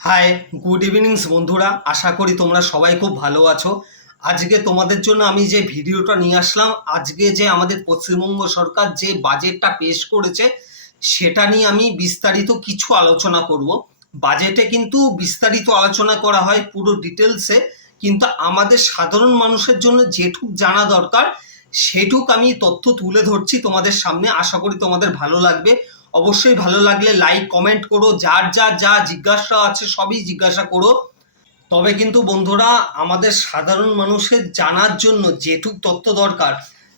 High, good evenings বন্ধুরা। আশা করি তোমরা সবাই খুব ভালো আছো। আজকে তোমাদের জন্য আমি যে ভিডিওটা নিয়ে আসলাম, আজকে যে আমাদের পশ্চিমবঙ্গ সরকার যে বাজেটটা পেশ করেছে সেটা নিয়ে আমি বিস্তারিত কিছু আলোচনা করব। বাজেটে কিন্তু বিস্তারিত আলোচনা করা হয় পুরো ডিটেলসে, কিন্তু আমাদের সাধারণ মানুষের জন্য যেটুক জানা দরকার সেটুক আমি তথ্য তুলে ধরছি তোমাদের সামনে। আশা করি তোমাদের ভালো লাগবে। অবশ্যই ভালো লাগলে লাইক কমেন্ট করো, যার যার যা জিজ্ঞাসা আছে সবই জিজ্ঞাসা করো। তবে কিন্তু বন্ধুরা, আমাদের সাধারণ মানুষের জানার জন্য যেটুক তথ্য দরকার,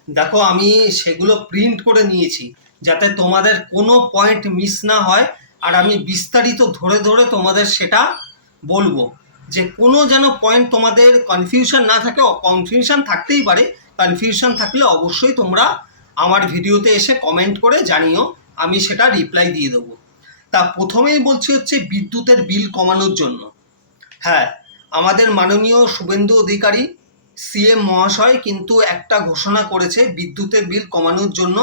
দেখো আমি সেগুলো প্রিন্ট করে নিয়েছি যাতে তোমাদের কোনো পয়েন্ট মিস না হয়। আর আমি বিস্তারিত ধরে ধরে তোমাদের সেটা বলবো, যে কোনো যেন পয়েন্ট তোমাদের কনফিউশন না থাকে। কনফিউশন থাকতেই পারে, কনফিউশন থাকলে অবশ্যই তোমরা আমার ভিডিওতে এসে কমেন্ট করে জানিও, আমি সেটা রিপ্লাই দিয়ে দেবো। তা প্রথমেই বলছি হচ্ছে বিদ্যুতের বিল কমানোর জন্য। হ্যাঁ, আমাদের মাননীয় শুভেন্দু অধিকারী সিএম মহাশয় কিন্তু একটা ঘোষণা করেছে বিদ্যুতের বিল কমানোর জন্য।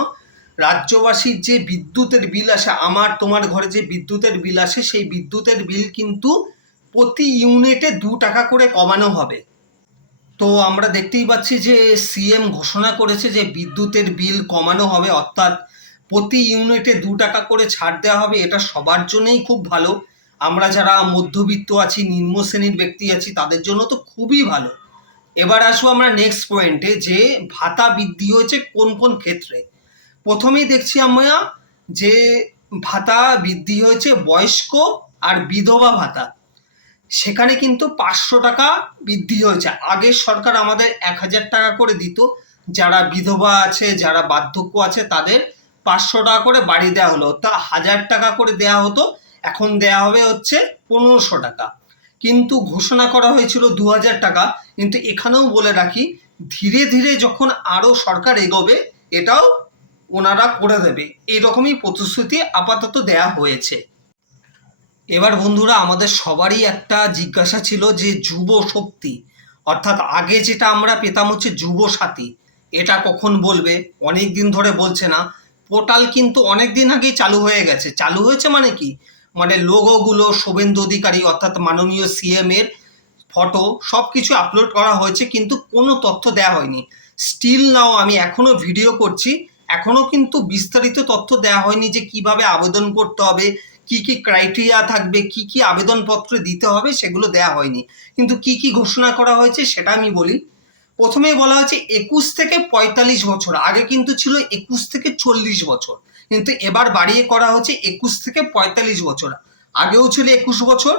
রাজ্যবাসীর যে বিদ্যুতের বিল আসে, আমার তোমার ঘরে যে বিদ্যুতের বিল আসে, সেই বিদ্যুতের বিল কিন্তু প্রতি ইউনিটে 2 টাকা করে কমানো হবে। তো আমরা দেখতেই পাচ্ছি যে সিএম ঘোষণা করেছে যে বিদ্যুতের বিল কমানো হবে, অর্থাৎ প্রতি ইউনিটে 2 টাকা করে ছাড় দেওয়া হবে। এটা সবার জন্যই খুব ভালো। আমরা যারা মধ্যবিত্ত আছি, নিম্ন শ্রেণীর ব্যক্তি আছি, তাদের জন্য তো খুবই ভালো। এবার আসবো আমরা নেক্সট পয়েন্টে, যে ভাতা বৃদ্ধি হয়েছে কোন কোন ক্ষেত্রে। প্রথমেই দেখছি আমরা যে ভাতা বৃদ্ধি হয়েছে বয়স্ক আর বিধবা ভাতা, সেখানে কিন্তু 500 টাকা বৃদ্ধি হয়েছে। আগের সরকার আমাদের 1000 টাকা করে দিত, যারা বিধবা আছে, যারা বার্ধক্য আছে, তাদের 500 টাকা করে বাড়ি দেওয়া হলো, তা 1000 টাকা করে দেওয়া হতো, এখন দেওয়া হবে হচ্ছে 1500 টাকা। কিন্তু ঘোষণা করা হয়েছিল 2000 টাকা। কিন্তু এখানেও বলে রাখি, ধীরে ধীরে যখন আরও সরকার এগোবে এটাও ওনারা করে দেবে, এরকমই প্রতিশ্রুতি আপাতত দেয়া হয়েছে। এবার বন্ধুরা, আমাদের সবারই একটা জিজ্ঞাসা ছিল যে যুব শক্তি, অর্থাৎ আগে যেটা আমরা পেতাম হচ্ছে যুব সাথী, এটা কখন বলবে? অনেক দিন ধরে বলছে না। পোর্টাল কিন্তু অনেক দিন আগেই চালু হয়ে গেছে। চালু হয়েছে মানে কি, মানে লোগোগুলো শুভেন্দু অধিকারী অর্থাৎ মাননীয় সিএম এর ফটো সব কিছু আপলোড করা হয়েছে, কিন্তু কোনো তথ্য দেওয়া হয়নি। স্টিল নাও আমি এখনো ভিডিও করছি, এখনো কিন্তু বিস্তারিত তথ্য দেওয়া হয়নি যে কিভাবে আবেদন করতে হবে, কি কি ক্রাইটেরিয়া থাকবে, কি কি আবেদনপত্র দিতে হবে, সেগুলো দেওয়া হয়নি। কিন্তু কি কি ঘোষণা করা হয়েছে সেটা আমি বলি। প্রথমেই বলা হচ্ছে 21 থেকে 45 বছর, আগে কিন্তু ছিল 21 থেকে 40 বছর, কিন্তু এবার বাড়িয়ে করা হচ্ছে 21 থেকে 45 বছর। আগেও ছিল 21 বছর,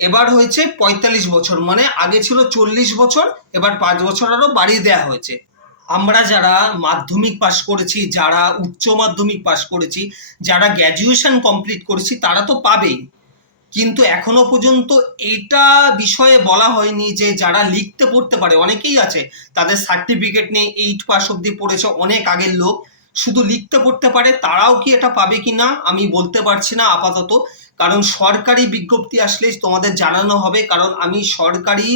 এবার হয়েছে 45 বছর, মানে আগে ছিল 40 বছর, এবার 5 বছর আরও বাড়িয়ে দেওয়া হয়েছে। আমরা যারা মাধ্যমিক পাশ করেছি, যারা উচ্চ মাধ্যমিক পাশ করেছি, যারা গ্র্যাজুয়েশন কমপ্লিট করেছি, তারা তো পাবেই। কিন্তু এখনো পর্যন্ত এটা বিষয়ে বলা হয়নি যে যারা লিখতে পড়তে পারে, অনেকেই আছে তাদের সার্টিফিকেট নেই, 8 পাস অব্দি পড়েছে, অনেক আগের লোক, শুধু লিখতে পড়তে পারে, তারাও কি এটা পাবে কি না আমি বলতে পারছি না আপাতত। কারণ সরকারি বিজ্ঞপ্তি আসলে তোমাদের জানানো হবে, কারণ আমি সরকারি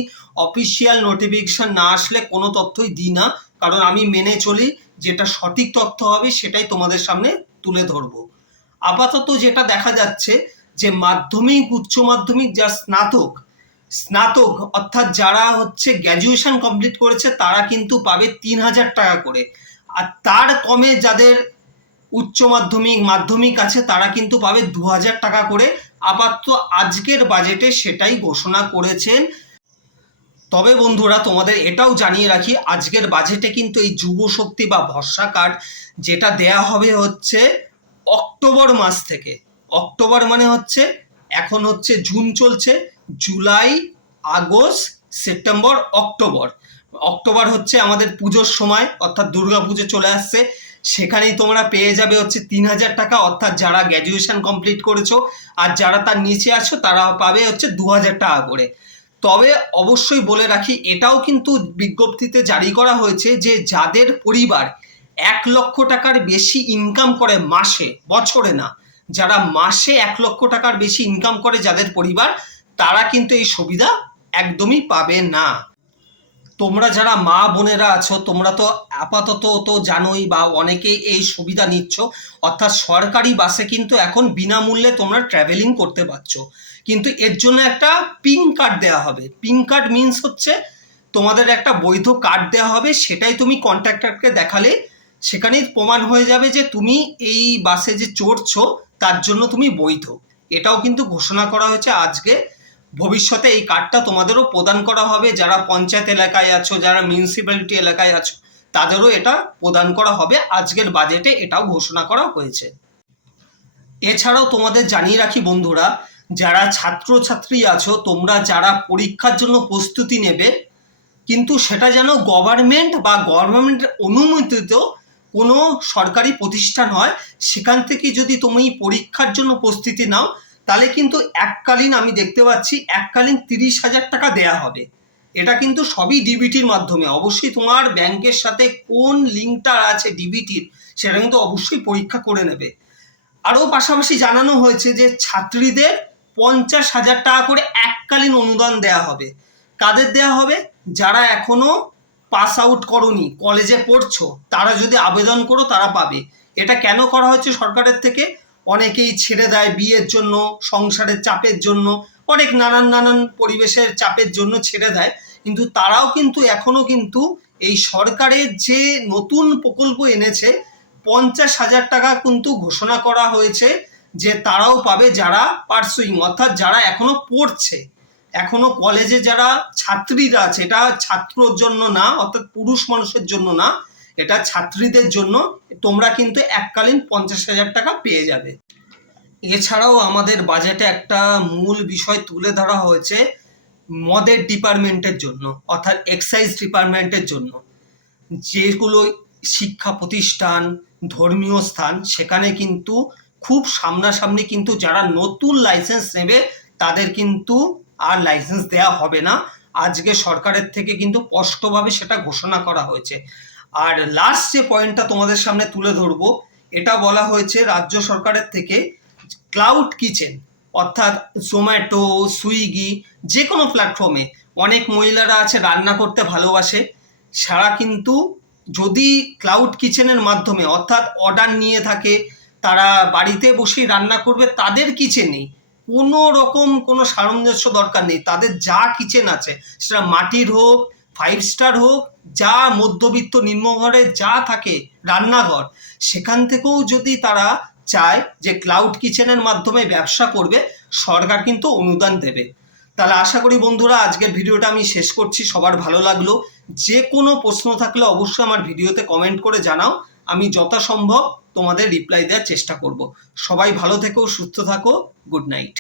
অফিসিয়াল নোটিফিকেশন না আসলে কোনো তথ্যই দিই না। কারণ আমি মেনে চলি, যেটা সঠিক তথ্য হবে সেটাই তোমাদের সামনে তুলে ধরবো। আপাতত যেটা দেখা যাচ্ছে যে মাধ্যমিক, উচ্চ মাধ্যমিক, যা স্নাতক, স্নাতক অর্থাৎ যারা হচ্ছে গ্র্যাজুয়েশন কমপ্লিট করেছে, তারা কিন্তু পাবে 3000 টাকা করে। আর তার কমে যাদের উচ্চ মাধ্যমিক, মাধ্যমিক আছে, তারা কিন্তু পাবে 2000 টাকা করে। আপাতত আজকের বাজেটে সেটাই ঘোষণা করেছেন। তবে বন্ধুরা, তোমাদের এটাও জানিয়ে রাখি, আজকের বাজেটে কিন্তু এই যুব শক্তি বা ভরসা কার্ড যেটা দেয়া হবে হচ্ছে অক্টোবর মাস থেকে। অক্টোবর মানে হচ্ছে, এখন হচ্ছে জুন চলছে, July, August, September, October. October হচ্ছে আমাদের পুজোর সময়, অর্থাৎ দুর্গা পুজো চলে আসছে, সেখানেই তোমরা পেয়ে যাবে হচ্ছে 3000 টাকা, অর্থাৎ যারা গ্র্যাজুয়েশন কমপ্লিট করেছো, আর যারা তার নিচে আছো তারা পাবে হচ্ছে 2000 টাকা করে। তবে অবশ্যই বলে রাখি, এটাও কিন্তু বিজ্ঞপ্তিতে জারি করা হয়েছে যে যাদের পরিবার 1 লক্ষ টাকার বেশি ইনকাম করে মাসে, বছরে না, যারা মাসে 1 লক্ষ টাকার বেশি ইনকাম করে যাদের পরিবার, তারা কিন্তু এই সুবিধা একদমই পাবে না। তোমরা যারা মা বোনেরা আছো তোমরা তো আপাতত তো জানোই বা অনেকেই এই সুবিধা নিচ্ছ, অর্থাৎ সরকারি বাসে কিন্তু এখন বিনামূল্যে তোমরা ট্রাভেলিং করতে পারছো। কিন্তু এর জন্য একটা পিঙ্ক কার্ড দেওয়া হবে। পিঙ্ক কার্ড মিনস হচ্ছে তোমাদের একটা বৈধ কার্ড দেওয়া হবে, সেটাই তুমি কন্ট্রাক্টরকে দেখালে সেখানেই প্রমাণ হয়ে যাবে যে তুমি এই বাসে যে চড়ছো তার জন্য তুমি বৈধ। এটাও কিন্তু ঘোষণা করা হয়েছে আজকে। ভবিষ্যতে এই কার্ডটা তোমাদেরও প্রদান করা হবে, যারা পঞ্চায়েত এলাকায় আছো, যারা মিউনিসিপ্যালিটি এলাকায় আছো তাদেরও এটা প্রদান করা হবে। আজকের বাজেটে এটাও ঘোষণা করা হয়েছে। এছাড়াও তোমাদের জানিয়ে রাখি বন্ধুরা, যারা ছাত্রছাত্রী আছো তোমরা যারা পরীক্ষার জন্য প্রস্তুতি নেবে, কিন্তু সেটা যেন গভর্নমেন্ট বা গভর্নমেন্ট অনুমোদিত কোনো সরকারি প্রতিষ্ঠান হয়। সেখান থেকে যদি তুমি পরীক্ষার জন্য প্রস্তুতি নাও তাহলে কিন্তু এককালীন, আমি দেখতে পাচ্ছি এককালীন 30,000 টাকা দেয়া হবে। এটা কিন্তু সবই ডিবিটির মাধ্যমে। অবশ্যই তোমার ব্যাংকের সাথে কোন লিঙ্কটা আছে ডিবিটির সেটা কিন্তু অবশ্যই পরীক্ষা করে নেবে। আরও পাশাপাশি জানানো হয়েছে যে ছাত্রীদের 50,000 টাকা করে এককালীন অনুদান দেয়া হবে। কাদের দেয়া হবে? যারা এখনো পাস আউট করনি, কলেজে পড়ছো, তারা যদি আবেদন করো তারা পাবে। এটা কেন করা হচ্ছে সরকারের থেকে? অনেকেই ছেড়ে দেয় বিয়ের জন্য, সংসারের চাপের জন্য, অনেক নানান পরিবেশের চাপের জন্য ছেড়ে দেয়, কিন্তু তারাও কিন্তু এখনো কিন্তু এই সরকারের যে নতুন প্রকল্প এনেছে 50,000 টাকা কিন্তু ঘোষণা করা হয়েছে যে তারাও পাবে, যারা পার্সুইং অর্থাৎ যারা এখনো পড়ছে, এখনো কলেজে যারা ছাত্রীরা আছে। এটা ছাত্রর জন্য না, অর্থাৎ পুরুষ মানুষের জন্য না, এটা ছাত্রীদের জন্য। তোমরা কিন্তু এককালীন 50,000 টাকা পেয়ে যাবে। এছাড়াও আমাদের বাজেটে একটা মূল বিষয় তুলে ধরা হয়েছে মদের ডিপার্টমেন্টের জন্য, অর্থাৎ এক্সাইজ ডিপার্টমেন্টের জন্য। যেগুলো শিক্ষা প্রতিষ্ঠান, ধর্মীয় স্থান, সেখানে কিন্তু খুব সামনাসামনি কিন্তু যারা নতুন লাইসেন্স নেবে তাদের কিন্তু আর লাইসেন্স দেওয়া হবে না। আজকে সরকারের থেকে কিন্তু স্পষ্টভাবে সেটা ঘোষণা করা হয়েছে। আর লাস্ট যে পয়েন্টটা তোমাদের সামনে তুলে ধরবো, এটা বলা হয়েছে রাজ্য সরকারের থেকে ক্লাউড কিচেন, অর্থাৎ জোম্যাটো, সুইগি, যে কোনো প্ল্যাটফর্মে অনেক মহিলারা আছে রান্না করতে ভালোবাসে। সারা কিন্তু যদি ক্লাউড কিচেনের মাধ্যমে অর্থাৎ অর্ডার নিয়ে থাকে, তারা বাড়িতে বসেই রান্না করবে, তাদের কিচেনেই কোনো রকম কোনো সামঞ্জস্য দরকার নেই। তাদের যা কিচেন আছে সেটা মাটির হোক, 5 স্টার হোক, যা মধ্যবিত্ত নিম্নঘরে যা থাকে রান্নাঘর, সেখান থেকেও যদি তারা চায় যে ক্লাউড কিচেনের মাধ্যমে ব্যবসা করবে, সরকার কিন্তু অনুদান দেবে। তাহলে আশা করি বন্ধুরা আজকের ভিডিওটা আমি শেষ করছি। সবার ভালো লাগলো। যে কোনো প্রশ্ন থাকলে অবশ্যই আমার ভিডিওতে কমেন্ট করে জানাও, আমি যথাসম্ভব তোমাদের রিপ্লাই দেওয়ার চেষ্টা করব। সবাই ভালো থেকো, সুস্থ থাকো, গুড নাইট।